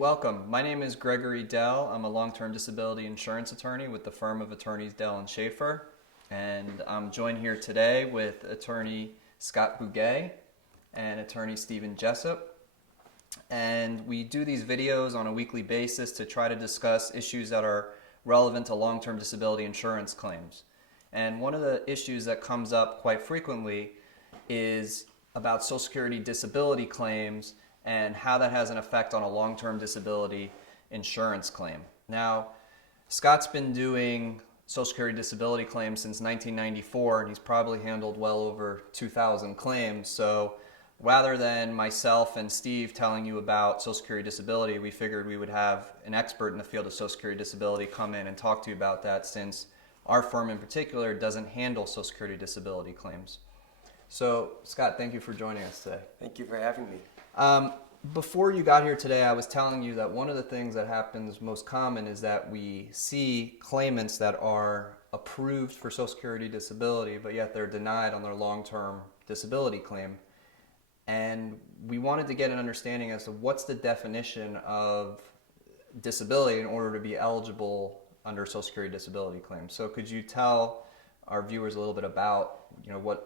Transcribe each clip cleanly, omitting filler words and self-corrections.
Welcome. My name is Gregory Dell. I'm a long-term disability insurance attorney with the firm of attorneys Dell and Schaefer. And I'm joined here today with attorney Scott Bugay and attorney Jessup. And we do these videos on a weekly basis to try to discuss issues that are relevant to long-term disability insurance claims. And one of the issues that comes up quite frequently is about Social Security disability claims and how that has an effect on a long-term disability insurance claim. Now, Scott's been doing Social Security disability claims since 1994, and he's probably handled well over 2,000 claims. So rather than myself and Steve telling you about Social Security disability, we figured we would have an expert in the field of Social Security disability come in and talk to you about that, since our firm in particular doesn't handle Social Security disability claims. So, Scott, thank you for joining us today. Thank you for having me. Before you got here today, I was telling you that one of the things that happens most common is that we see claimants that are approved for Social Security disability, but yet they're denied on their long-term disability claim. And we wanted to get an understanding as to what's the definition of disability in order to be eligible under Social Security disability claims. So could you tell our viewers a little bit about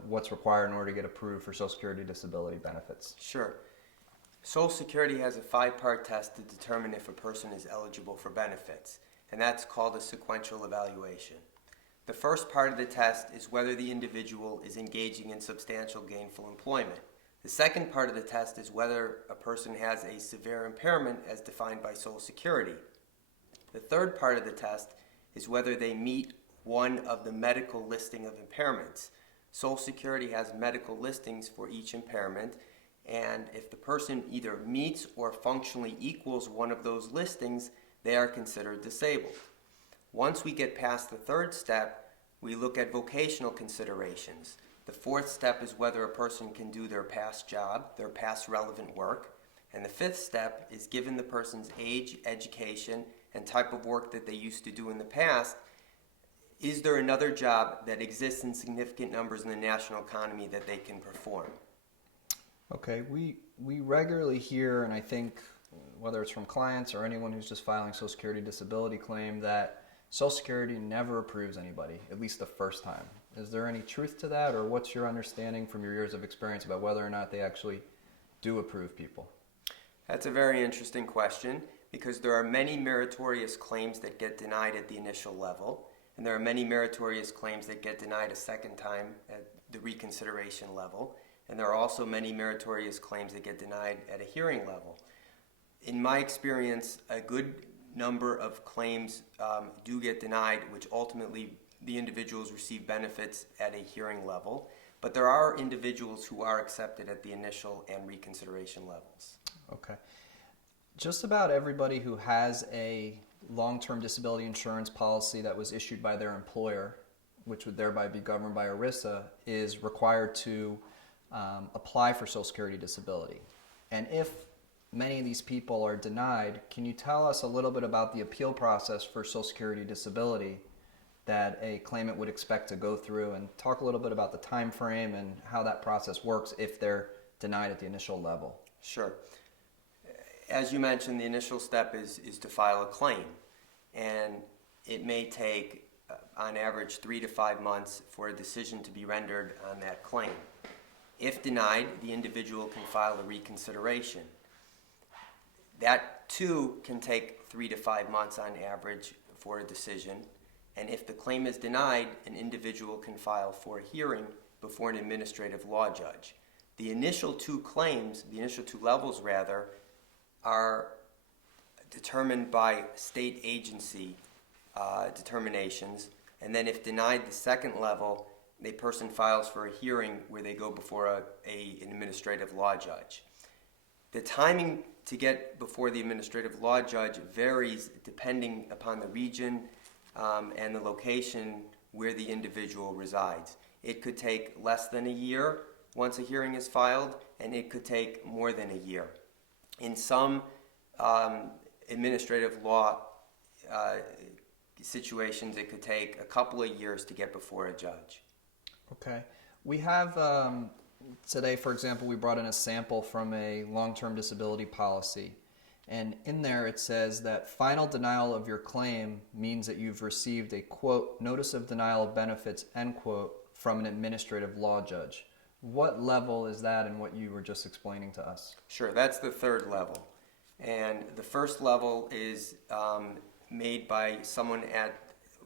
what's required in order to get approved for Social Security disability benefits? Sure. Social Security has a 5-part test to determine if a person is eligible for benefits, and that's called a sequential evaluation. The first part of the test is whether the individual is engaging in substantial gainful employment. The second part of the test is whether a person has a severe impairment as defined by Social Security. The third part of the test is whether they meet one of the medical listing of impairments. Social Security has medical listings for each impairment, and if the person either meets or functionally equals one of those listings, they are considered disabled. Once we get past the third step, we look at vocational considerations. The fourth step is whether a person can do their past job, their past relevant work. And the fifth step is, given the person's age, education, and type of work that they used to do in the past, is there another job that exists in significant numbers in the national economy that they can perform? Okay, we regularly hear, and I think whether it's from clients or anyone who's just filing Social Security disability claim, that Social Security never approves anybody, at least the first time. Is there any truth to that, or what's your understanding from your years of experience about whether or not they actually do approve people? That's a very interesting question, because there are many meritorious claims that get denied at the initial level, and there are many meritorious claims that get denied a second time at the reconsideration level. And there are also many meritorious claims that get denied at a hearing level. In my experience, a good number of claims do get denied, which ultimately the individuals receive benefits at a hearing level. But there are individuals who are accepted at the initial and reconsideration levels. Okay. Just about everybody who has a long-term disability insurance policy that was issued by their employer, which would thereby be governed by ERISA, is required to apply for Social Security disability. And if many of these people are denied, can you tell us a little bit about the appeal process for Social Security disability that a claimant would expect to go through, and talk a little bit about the time frame and how that process works if they're denied at the initial level? Sure. As you mentioned, the initial step is to file a claim, and it may take on average 3 to 5 months for a decision to be rendered on that claim. If denied, the individual can file a reconsideration. That too can take 3 to 5 months on average for a decision. And if the claim is denied, an individual can file for a hearing before an administrative law judge. The initial two claims, the initial two levels rather, are determined by state agency determinations. And then if denied the second level, a person files for a hearing where they go before an administrative law judge. The timing to get before the administrative law judge varies depending upon the region and the location where the individual resides. It could take less than a year once a hearing is filed, and it could take more than a year. In some administrative law situations, it could take a couple of years to get before a judge. Okay. We have, today, for example, we brought in a sample from a long-term disability policy. And in there it says that final denial of your claim means that you've received a, quote, notice of denial of benefits, end quote, from an administrative law judge. What level is that in what you were just explaining to us? Sure, that's the third level. And the first level is made by someone at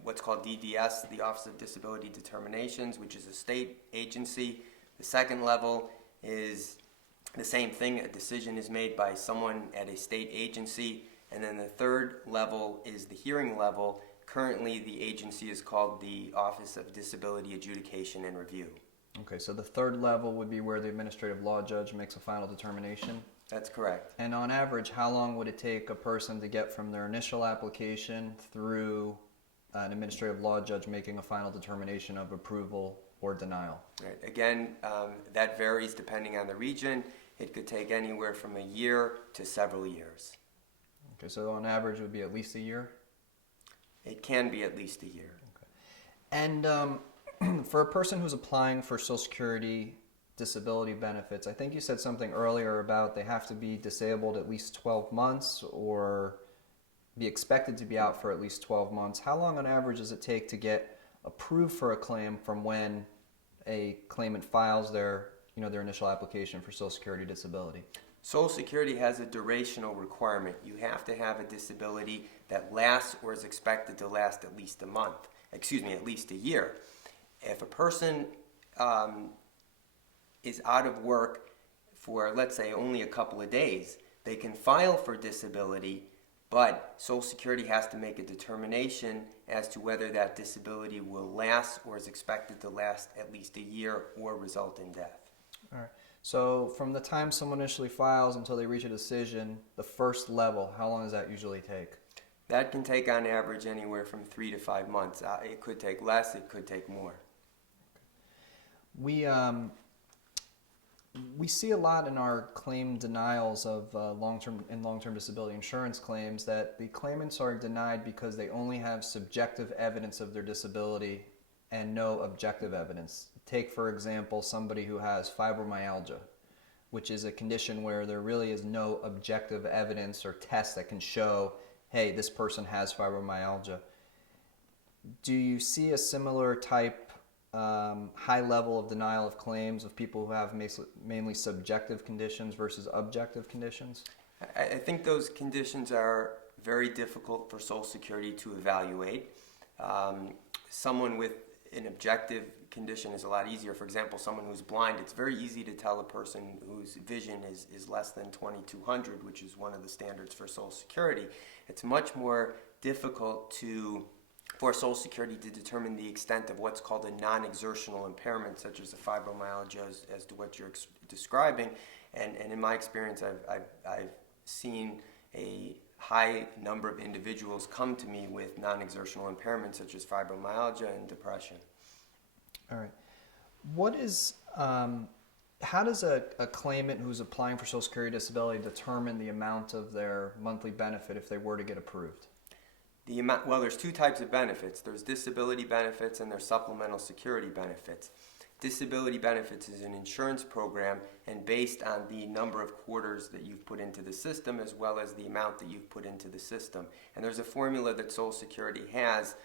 what's called DDS, the Office of Disability Determinations, which is a state agency. The second level is the same thing. A decision is made by someone at a state agency. And then the third level is the hearing level. Currently, the agency is called the Office of Disability Adjudication and Review. Okay, so the third level would be where the administrative law judge makes a final determination? That's correct. And on average, how long would it take a person to get from their initial application through an administrative law judge making a final determination of approval or denial? Right. Again, that varies depending on the region. It could take anywhere from a year to several years. Okay, so on average it would be at least a year? It can be at least a year. Okay. And for a person who's applying for Social Security disability benefits, I think you said something earlier about they have to be disabled at least 12 months or be expected to be out for at least 12 months. How long on average does it take to get approved for a claim from when a claimant files their initial application for Social Security disability? Social Security has a durational requirement. You have to have a disability that lasts or is expected to last at least at least a year. If a person is out of work for, let's say, only a couple of days, they can file for disability, but Social Security has to make a determination as to whether that disability will last or is expected to last at least a year or result in death. All right. So from the time someone initially files until they reach a decision, the first level, how long does that usually take? That can take on average anywhere from 3 to 5 months. It could take less, it could take more. We see a lot in our claim denials of long-term disability insurance claims that the claimants are denied because they only have subjective evidence of their disability and no objective evidence. Take, for example, somebody who has fibromyalgia, which is a condition where there really is no objective evidence or test that can show, hey, this person has fibromyalgia. Do you see a similar type high level of denial of claims of people who have mainly subjective conditions versus objective conditions? I think those conditions are very difficult for Social Security to evaluate. Someone with an objective condition is a lot easier. For example, someone who's blind, it's very easy to tell a person whose vision is less than 2200, which is one of the standards for Social Security. It's much more difficult for Social Security to determine the extent of what's called a non-exertional impairment, such as the fibromyalgia, as to what you're describing. And in my experience, I've seen a high number of individuals come to me with non-exertional impairments, such as fibromyalgia and depression. All right. How does a claimant who's applying for Social Security disability determine the amount of their monthly benefit if they were to get approved? Well, there's two types of benefits. There's disability benefits and there's supplemental security benefits. Disability benefits is an insurance program, and based on the number of quarters that you've put into the system as well as the amount that you've put into the system. And there's a formula that Social Security has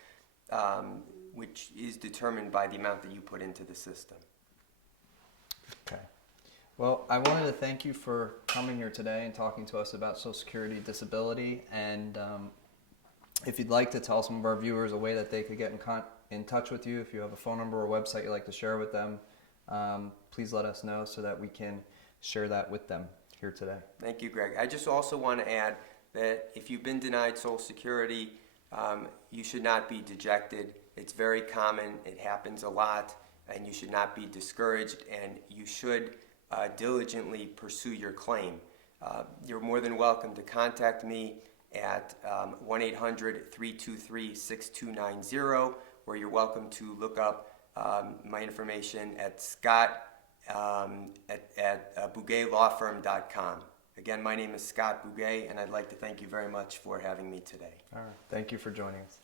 which is determined by the amount that you put into the system. Okay. Well, I wanted to thank you for coming here today and talking to us about Social Security disability, and if you'd like to tell some of our viewers a way that they could get in touch with you, if you have a phone number or website you'd like to share with them, please let us know so that we can share that with them here today. Thank you, Greg. I just also want to add that if you've been denied Social Security, you should not be dejected. It's very common. It happens a lot, and you should not be discouraged, and you should diligently pursue your claim. You're more than welcome to contact me at 1-800-323-6290, or you're welcome to look up my information at Scott at bugaylawfirm.com. Again, my name is Scott Bugay, and I'd like to thank you very much for having me today. All right. Thank you for joining us.